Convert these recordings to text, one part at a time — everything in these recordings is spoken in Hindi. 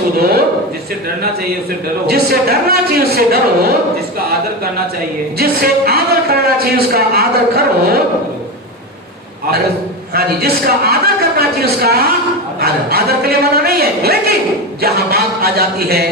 कूदो, जिससे डरना चाहिए उससे डरो, जिससे डरना चाहिए उससे डरो, जिसका आदर करना चाहिए, जिससे आदर करना चाहिए उसका आदर करो। हाँ जी, जिसका आदर करना चाहिए उसका आदर के लिए मना नहीं है। लेकिन जहां बात आ जाती है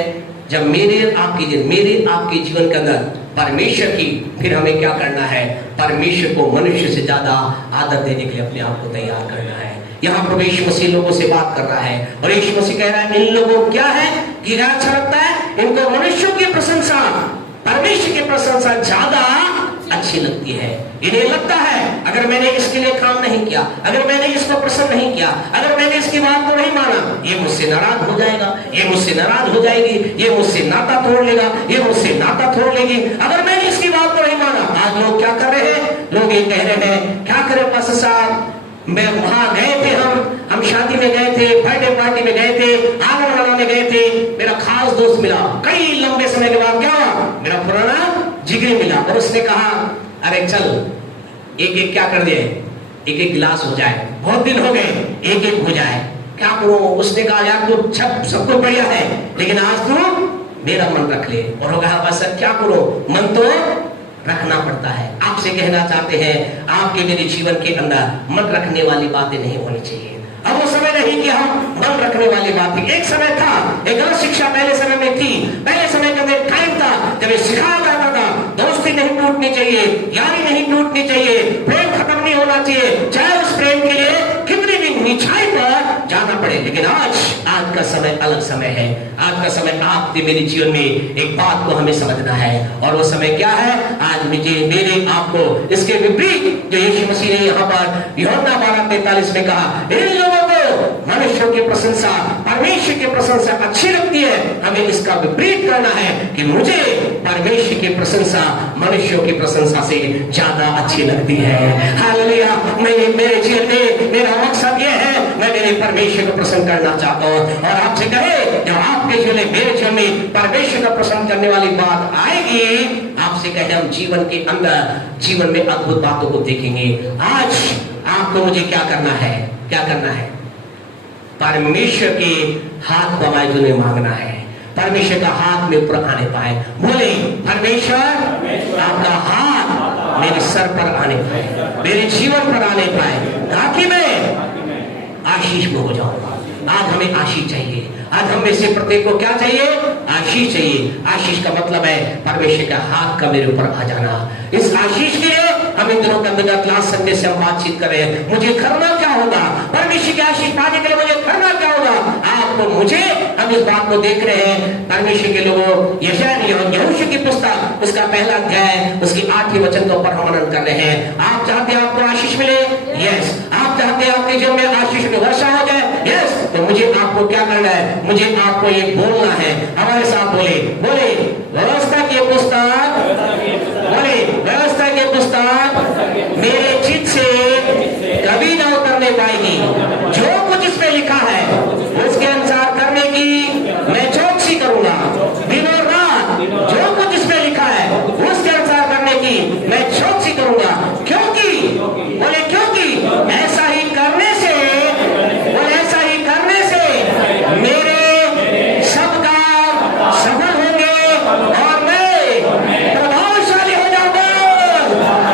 जब मेरे आपके जीवन के अंदर परमेश्वर की, फिर हमें क्या करना है? परमेश्वर को मनुष्य से ज्यादा आदर देने के लिए अपने आप को तैयार करना है। यहाँ प्रभु यीशु मसीह लोगों से बात कर रहा है और यीशु मसीह कह रहा है इन लोगों को क्या है कि अच्छा लगता है, इनको मनुष्यों की प्रशंसा परमेश्वर की प्रशंसा ज्यादा अच्छी लगती है। इन्हें लगता है अगर मैंने इसके लिए काम नहीं किया, अगर मैंने इसको प्रसन्न नहीं किया, अगर मैंने इसकी बात को नहीं माना, ये मुझसे नाराज हो जाएगा, ये मुझसे नाराज हो जाएगी, ये मुझसे नाता तोड़ लेगा, ये मुझसे नाता तोड़ लेगी अगर मैंने इसकी बात को नहीं माना। आज लोग क्या कर रहे हैं? लोग ये कह रहे हैं क्या करें पास्टर साहब, मैं वहां गए थे, हम शादी में गए थे, बर्थडे पार्टी में गए थे, आंगन बनाने गए थे, मेरा खास दोस्त मिला, कई लंबे समय के बाद क्या हुआ, मेरा पुराना जिगरी मिला और उसने कहा अरे चल एक एक क्या कर दे, एक एक गिलास हो जाए, बहुत दिन हो गए, एक एक हो जाए, क्या करो? उसने कहा यार तू सब कुछ बढ़िया है लेकिन आज तू मेरा मन रख ले। और हो कहा बस क्या करो, मन तो रखना पड़ता है। आपसे कहना चाहते हैं आपके मेरे जीवन के अंदर मन रखने वाली बातें नहीं होनी चाहिए। अब वो समय नहीं कि हम मन रखने वाली बातें, एक समय था, एक गलत शिक्षा पहले समय में थी, पहले समय का एक टाइम था जब ये सिखाया जाता था दोस्ती नहीं टूटनी चाहिए, यारी नहीं टूटनी चाहिए, प्रेम खत्म नहीं होना चाहिए, चाहे उस प्रेम के लिए कितनी भी नीचाई पर जाना पड़े। लेकिन आज का समय अलग समय है। आज का समय आपके मेरे जीवन में एक बात को हमें समझना है और वो समय क्या है? आज मुझे मेरे आपको इसके विपरीत जो यीशु मसीह ने यहाँ पर यूहन्ना 12:43 में कहा, इन लोगों को मनुष्यों की प्रशंसा परमेश्वर की प्रशंसा अच्छी लगती है, हमें इसका विपरीत करना है कि मुझे परमेश्वर की प्रशंसा मनुष्यों की प्रशंसा से ज्यादा अच्छी लगती है। हालेलुया। मेरे जीवन में मेरा मकसद यह है, मैं मेरे परमेश्वर को प्रसन्न करना चाहता हूँ। और आपसे कहे जब आपके जीवन में मेरे जीवन में परमेश्वर का प्रसन्न करने वाली बात आएगी, आपसे कहे हम जीवन के अंदर जीवन में अद्भुत बातों को देखेंगे। आज आपको मुझे क्या करना है? क्या करना है? परमेश्वर के हाथ दबाए जुने मांगना है, परमेश्वर का हाथ में ऊपर आने पाए। बोले परमेश्वर आपका हाथ मेरे सर पर आने पाए, मेरे जीवन पर आने पाए, ताकि मैं आशीष में हो जाऊं। आज हमें आशीष चाहिए। आज हम में से प्रत्येक को क्या चाहिए? आशीष चाहिए। आशीष का मतलब है परमेश्वर का हाथ का मेरे ऊपर आ जाना। इस आशीष के लिए हम इन दिनों का क्लास संडे से हम बातचीत कर रहे हैं। मुझे करना क्या होगा? परमेश्वर की आशीष पाने के लिए मुझे करना क्या होगा? आपको मुझे, हम इस बात को देख रहे हैं परमेश्वर के लोगों, यहोशू की पुस्तक उसका पहला अध्याय उसकी 8वें वचन के ऊपर हम मनन कर रहे हैं। आप चाहते हैं आपको आशीष मिले? यस। आप चाहते हैं आपके जीवन में आशीष की वर्षा हो जाए? यस। तो मुझे आपको क्या करना है? मुझे आपको ये बोलना है। हमारे साथ बोले व्यवस्था की पुस्तक, बोले व्यवस्था की पुस्तक मेरे चित्त से कभी ना उतरने पाएगी। जो कुछ इसमें लिखा है उसके अनुसार करने की मैं चौकसी करूंगा। दिन और रात जो कुछ इसमें लिखा है उसके अनुसार करने की मैं चौकसी करूंगा। क्योंकि बोले क्योंकि ऐसा ही करने से, बोले ऐसा ही करने से मेरे सब काम सफल होंगे और मैं प्रभावशाली हो जाऊंगा,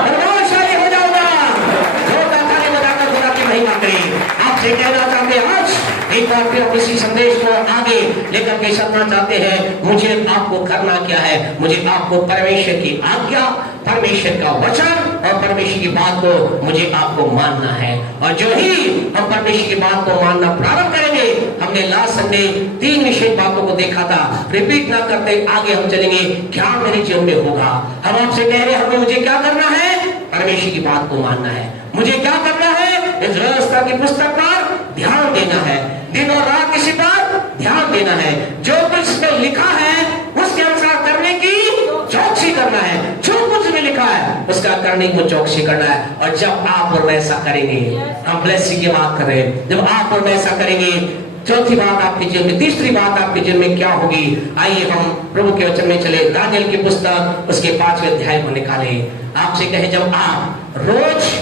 प्रभावशाली हो जाऊंगा। जोरदार ताली बजाकर खुदा की महिमा करें। आपसे कहना चाहते हैं आज एक बार फिर हम इसी संदेश को आगे लेकर के चलना चाहते हैं। मुझे आपको करना क्या है? मुझे आपको परमेश्वर की आज्ञा, परमेश्वर का वचन और परमेश्वर की बात को मुझे आपको मानना है। और जो ही हम परमेश्वर की बात को मानना प्रारंभ करेंगे, हमने लास्ट संडे 3 विशेष बातों को देखा था, रिपीट ना करते आगे हम चलेंगे, क्या मेरे जीवन में होगा। हम आपसे कह रहे हैं हमें मुझे क्या करना है? परमेश्वर की बात को मानना है। मुझे क्या करना है? इस व्यवस्था की पुस्तक पर ध्यान देना है, दिन और रात किसी पर ध्यान देना है। जो कुछ इसमें लिखा है उसके अनुसार करने की चौकसी करना है। जो कुछ में लिखा है उसका करने को चौकसी करना है। और जब आप और मैं ऐसा करेंगे, हम ब्लेसिंग की बात कर रहे हैं, जब आप और मैं ऐसा करेंगे, चौथी बात आपके जीवन में, तीसरी बात आपके जीवन में क्या होगी? आइए हम प्रभु के वचन में चले। दानियेल की पुस्तक उसके 5वें अध्याय को निकाले। आपसे कहे जब आप रोज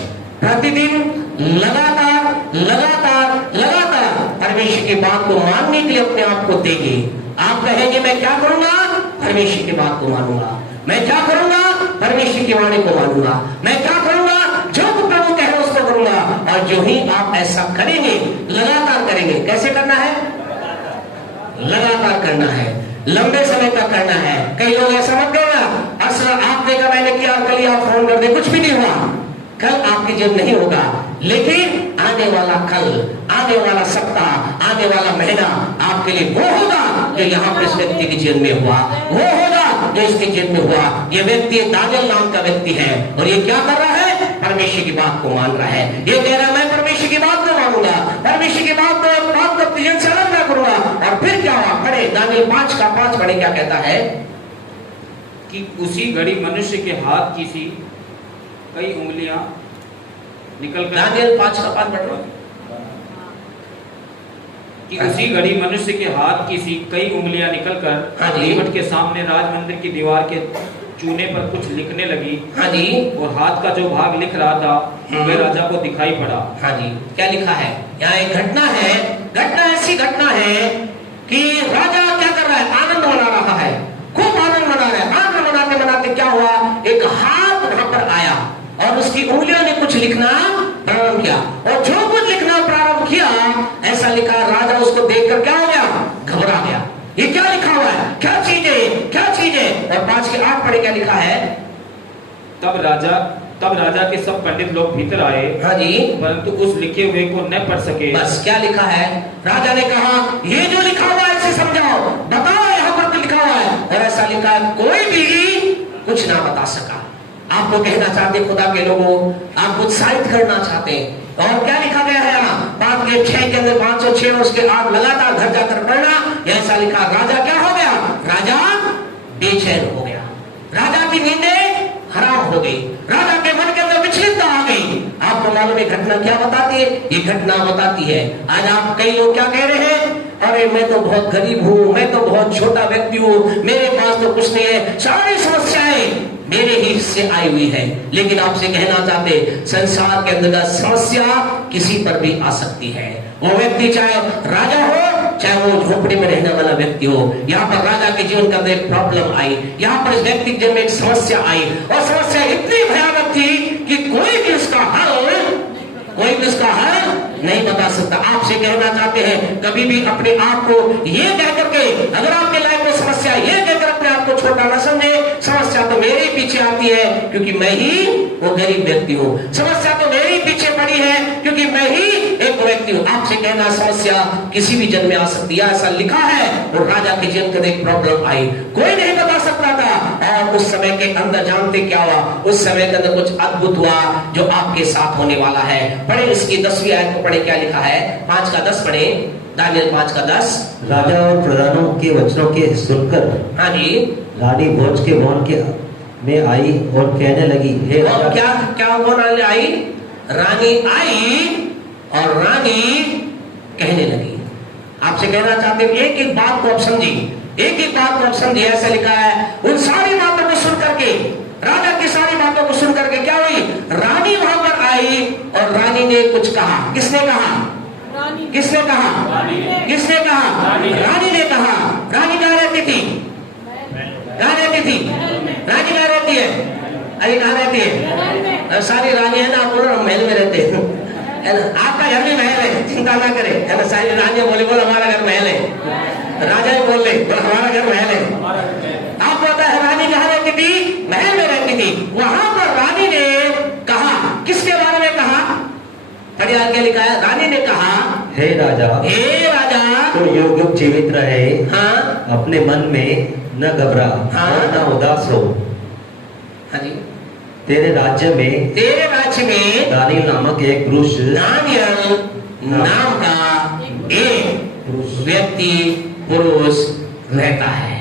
प्रतिदिन लगातार लगातार लगातार परमेश्वर की बात को मानने के लिए अपने आप को देंगे। आप कहेंगे मैं क्या करूंगा, परमेश्वर की बात को मानूंगा। मैं क्या करूंगा, परमेश्वर की वाणी को मानूंगा। मैं क्या करूंगा, जो प्रभु कहे उसको करूंगा। और जो ही आप ऐसा करेंगे, लगातार करेंगे। कैसे करना है, लगातार करना है, लंबे समय तक करना है। कई लोग ऐसा मत करना, असल आप देखा मैंने किया, कल ही आप फोन कर दे, कुछ भी नहीं हुआ। कल आपकी जीवन नहीं होगा, लेकिन आने वाला कल, आने वाला सप्ताह, आने वाला महीना आपके लिए वो होगा जो यहाँ पर इस व्यक्ति के जीवन में हुआ, वो होगा जो इसके जीवन में हुआ। ये व्यक्ति दानियल नाम का व्यक्ति है, और ये क्या कर रहा है, परमेश्वर की बात को मान रहा है। ये कह रहा है मैं परमेश्वर की बात को मानूंगा, परमेश्वर की बात को जीवन से अलग ना करूंगा। और फिर क्या हुआ, पढ़े दानियल 5:5 पढ़े, क्या कहता है कि उसी घड़ी मनुष्य के हाथ की सी कई उंगलियां निकलकर, दानियल 5:5 पढ़ रहा कि उसी घड़ी मनुष्य के हाथ की सी कई उंगलियां निकलकर हाँ जी। दीवट के सामने राजमंदिर की दीवार के चूने पर कुछ लिखने लगी। हाँ जी, और हाथ का जो भाग लिख रहा था वह राजा को दिखाई पड़ा। हाँ जी, क्या लिखा है यहाँ, एक घटना है। घटना ऐसी घटना है कि राजा क्या कर रहा है, आनंद मना रहा है, खूब आनंद मना रहा है। आनंद मनाते मनाते क्या हुआ, एक हाथ वहां पर आया और उसकी उंगलियों ने कुछ लिखना प्रारंभ किया। और जो कुछ लिखना प्रारंभ किया, ऐसा लिखा, राजा उसको देखकर क्या हो गया, घबरा गया। ये क्या लिखा हुआ है, क्या चीज है, क्या चीज है। और 5:8 पढ़े, क्या लिखा है, तब राजा के सब पंडित लोग भीतर आए, हाँ जी, परंतु उस लिखे हुए को न पढ़ सके। बस क्या लिखा है, राजा ने कहा ये जो लिखा हुआ है इसे समझाओ, बताओ यहाँ पर लिखा हुआ है। और ऐसा लिखा है, कोई भी कुछ ना बता सका। आपको कहना चाहते खुदा के लोगों, आप उत्साहित करना चाहते हैं। और क्या लिखा गया है यहाँ, 5:6 के अंदर 506 उसके 8 लगातार घर जाकर पढ़ना। ऐसा लिखा, राजा क्या हो गया, राजा बेचैन हो गया, राजा की नींदें हराम हो गई, राजा के मन के अंदर विचलितता आ गई। आपको मालूम है घटना क्या बताती है, ये घटना बताती है, आज आप कई लोग क्या कह रहे हैं, अरे मैं तो बहुत गरीब हूँ, मैं तो बहुत छोटा व्यक्ति हूँ, मेरे पास तो कुछ नहीं है, सारी समस्याएं मेरे ही हिस्से आई हुई है। लेकिन आपसे कहना चाहते, संसार के अंदर समस्या किसी पर भी आ सकती है। वो व्यक्ति चाहे राजा हो, चाहे वो झोपड़ी में रहने वाला व्यक्ति हो। यहाँ पर राजा के जीवन के अंदर एक प्रॉब्लम आई, यहाँ पर इस व्यक्ति के जीवन में एक समस्या आई, और समस्या इतनी भयानक थी कि कोई भी उसका हल नहीं बता सकता। आपसे कहना चाहते हैं, कभी भी अपने आप को ये कह करके, अगर आपके लाइफ में समस्या, ये कहकर अपने आप को छोटा ना समझे, समस्या तो मेरे पीछे आती है क्योंकि मैं ही वो गरीब व्यक्ति हूँ, समस्या तो मेरे पीछे पड़ी है क्योंकि मैं ही एक व्यक्ति हूँ। आपसे कहना, समस्या किसी भी जन्म में आ सकती है, ऐसा लिखा है। और राजा के जीवन में एक प्रॉब्लम आई, कोई नहीं बता सकता था। और उस समय के अंदर जानते क्या हुआ, उस समय के अंदर कुछ अद्भुत हुआ जो आपके साथ होने वाला है। पढ़े इसकी 10वीं आयत को पढ़े, क्या लिखा है, 5:10 पढ़े, दानियल 5:10। राजा और प्रधानों के वचनों के सुनकर हाँ जी, रानी भोज के भवन के में आई और कहने लगी, हे और राजा। क्या वो रानी आई, रानी आई और रानी कहने लगी। आपसे कहना चाहते हैं, एक एक बात को आप समझिए, एक एक बात को आप समझिए। ऐसा लिखा है, उन सारी बातों को सुन करके, राजा की सारी बातों को सुन करके क्या हुई, रानी वहां पर आई और रानी ने कुछ कहा। किसने कहा, किसने कहा, किसने कहा, रानी ने कहा। रानी कहाँ रहती थी, कहाँ रहती थी, रानी कहाँ रहती है, अरे कहाँ रहती है, सारी रानी है ना, आप बोलो महल में रहते हैं, है ना, आपका घर भी महल है, चिंता ना करे, है ना। सारी रानियां बोले हमारा घर महल है, राजा ही बोल ले हमारा घर महल है। आपको पता है रानी कहाँ रहती थी, महल में रहती थी। वहां पर रानी ने कहा, किसके बारे में कहा, पढ़िए आगे लिखा है, रानी ने कहा, हे राजा, तो युग युग जीवित रहे, हाँ, अपने मन में न घबरा, हाँ, और न उदास हो। हाँ जी, तेरे राज्य में दानियल नामक एक पुरुष, दानियल नाम का एक व्यक्ति पुरुष रहता है।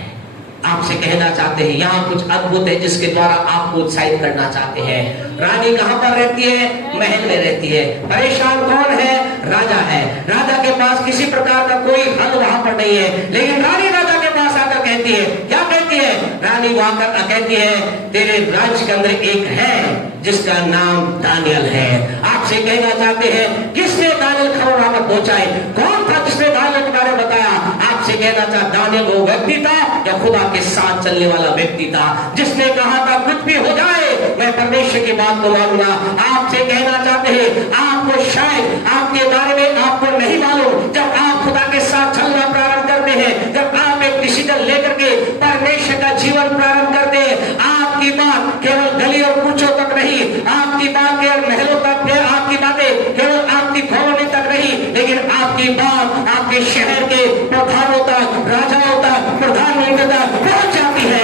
आपसे कहना चाहते हैं, यहाँ कुछ अद्भुत है जिसके द्वारा आपको उत्साहित करना चाहते हैं। रानी कहाँ पर रहती है, महल में रहती है। परेशान कौन है, राजा है। राजा के पास किसी प्रकार का कोई हल वहां पर नहीं है, लेकिन रानी राजा के पास आकर कहती है, क्या कहती है, रानी वहां कर कहती है, तेरे राज्य के अंदर एक है जिसका नाम दानियल है। आपसे कहना चाहते हैं, किसने दानियल खबर वहां पर पहुंचाए, कौन था जिसने कहना चाहता, दानियल वो व्यक्ति था जो खुदा के साथ चलने वाला व्यक्ति था, जिसने कहा था कुछ भी हो जाए मैं परमेश्वर की बात को मानूंगा। आपसे कहना चाहते हैं, आपको शायद आपके बारे में आपको नहीं मालूम, जब आप खुदा के साथ चलना प्रारंभ करते हैं, जब आप एक डिसीजन लेकर के परमेश्वर का जीवन प्रारंभ करते हैं, आपकी बात केवल गली और कूचों तक नहीं, आपकी बात केवल महलों तक, आपकी बातें केवल आपकी कॉलोनी तक नहीं, लेकिन आपकी बात आपके शहर के प्रधानों तक, राजाओं तक, प्रधानमंत्री तक पहुंच जाती है।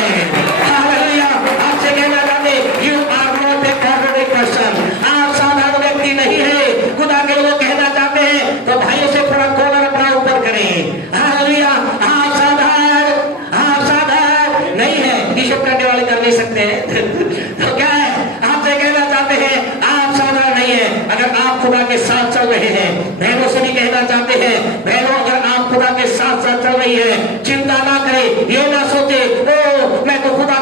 हालेलुया। आपसे कहना चाहते, you are not a ordinary person, आप साधारण व्यक्ति नहीं है। खुदा के लोग कहना चाहते हैं तो भाइयों से थोड़ा कॉलर अपना ऊपर करें। हालेलुया। आप साधारण नहीं है, टी-शर्ट करने वाले कर नहीं सकते हैं तो क्या है, आपसे कहना चाहते हैं आप साधारण नहीं है अगर आप खुदा के साथ चल रहे हैं। बहनों से भी कहना चाहते हैं, बहनों अगर आप खुदा के साथ साथ चल रही है, चिंता ना करें, ये ना सोचे ओ मैं तो खुदा